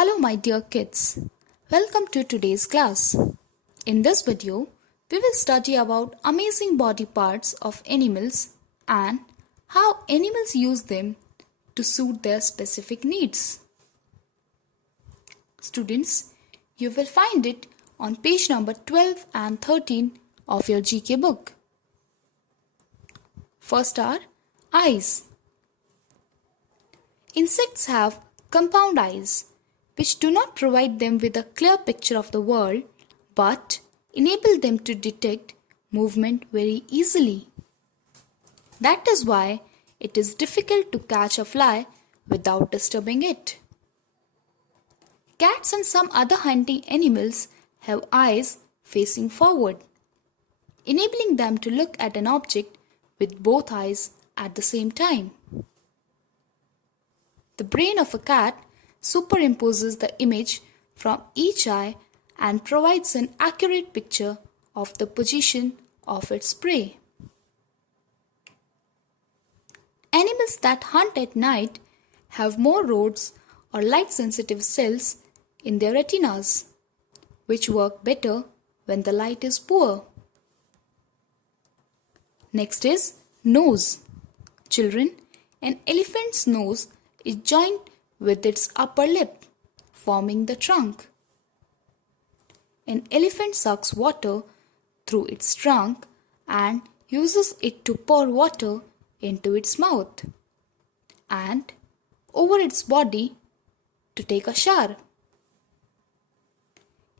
Hello my dear kids, welcome to today's class. In this video, we will study about amazing body parts of animals and how animals use them to suit their specific needs. Students, you will find it on page number 12 and 13 of your GK book. First are eyes. Insects have compound eyes, which do not provide them with a clear picture of the world but enable them to detect movement very easily. That is why it is difficult to catch a fly without disturbing it. Cats and some other hunting animals have eyes facing forward, enabling them to look at an object with both eyes at the same time. The brain of a cat superimposes the image from each eye and provides an accurate picture of the position of its prey. Animals that hunt at night have more rods or light-sensitive cells in their retinas, which work better when the light is poor. Next is nose. Children, an elephant's nose is joined with its upper lip, forming the trunk. An elephant sucks water through its trunk and uses it to pour water into its mouth and over its body to take a shower.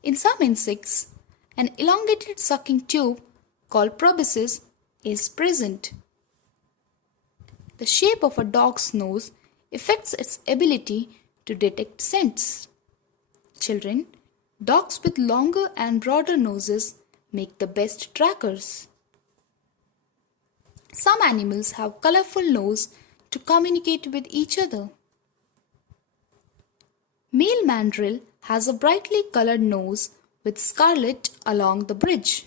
In some insects, an elongated sucking tube called proboscis is present. The shape of a dog's nose affects its ability to detect scents. Children, dogs with longer and broader noses make the best trackers. Some animals have colorful nose to communicate with each other. Male mandrill has a brightly colored nose with scarlet along the bridge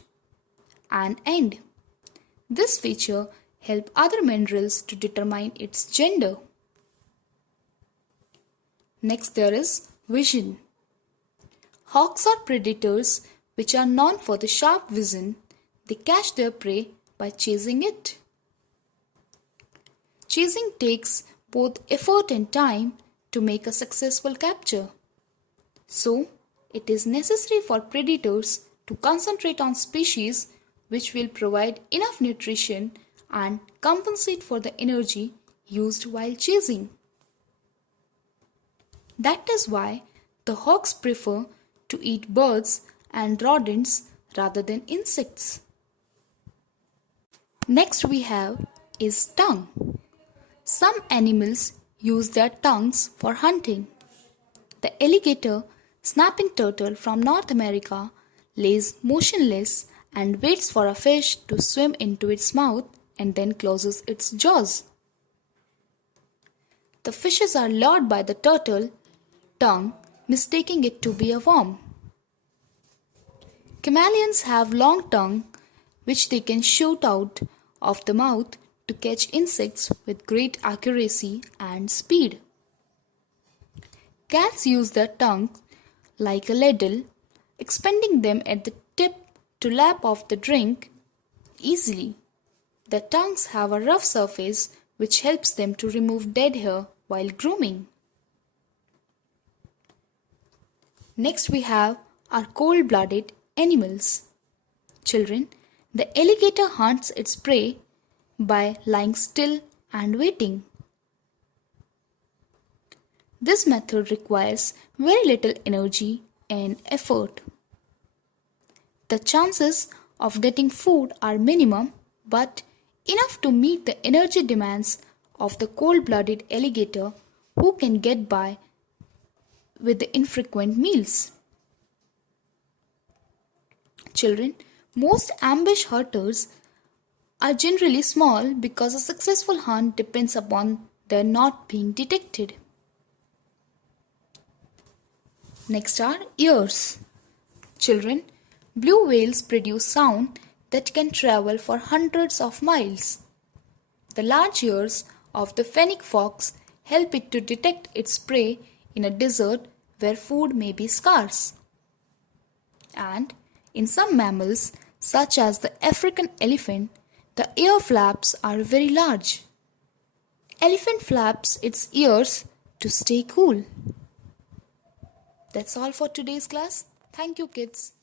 and end. This feature helps other mandrills to determine its gender. Next there is vision. Hawks are predators which are known for the sharp vision. They catch their prey by chasing it. Chasing takes both effort and time to make a successful capture. So, it is necessary for predators to concentrate on species which will provide enough nutrition and compensate for the energy used while chasing. That is why the hawks prefer to eat birds and rodents rather than insects. Next we have is tongue. Some animals use their tongues for hunting. The alligator snapping turtle from North America lays motionless and waits for a fish to swim into its mouth and then closes its jaws. The fishes are lured by the turtle tongue, mistaking it to be a worm. Chameleons have long tongue which they can shoot out of the mouth to catch insects with great accuracy and speed. Cats use their tongue like a ladle, expanding them at the tip to lap off the drink easily. Their tongues have a rough surface which helps them to remove dead hair while grooming. Next we have our cold-blooded animals. Children, the alligator hunts its prey by lying still and waiting. This method requires very little energy and effort. The chances of getting food are minimum but enough to meet the energy demands of the cold-blooded alligator who can get by with the infrequent meals. Children, most ambush hunters are generally small because a successful hunt depends upon their not being detected. Next are ears. Children, blue whales produce sound that can travel for hundreds of miles. The large ears of the fennec fox help it to detect its prey in a desert where food may be scarce. And in some mammals, such as the African elephant, the ear flaps are very large. Elephant flaps its ears to stay cool. That's all for today's class. Thank you, kids.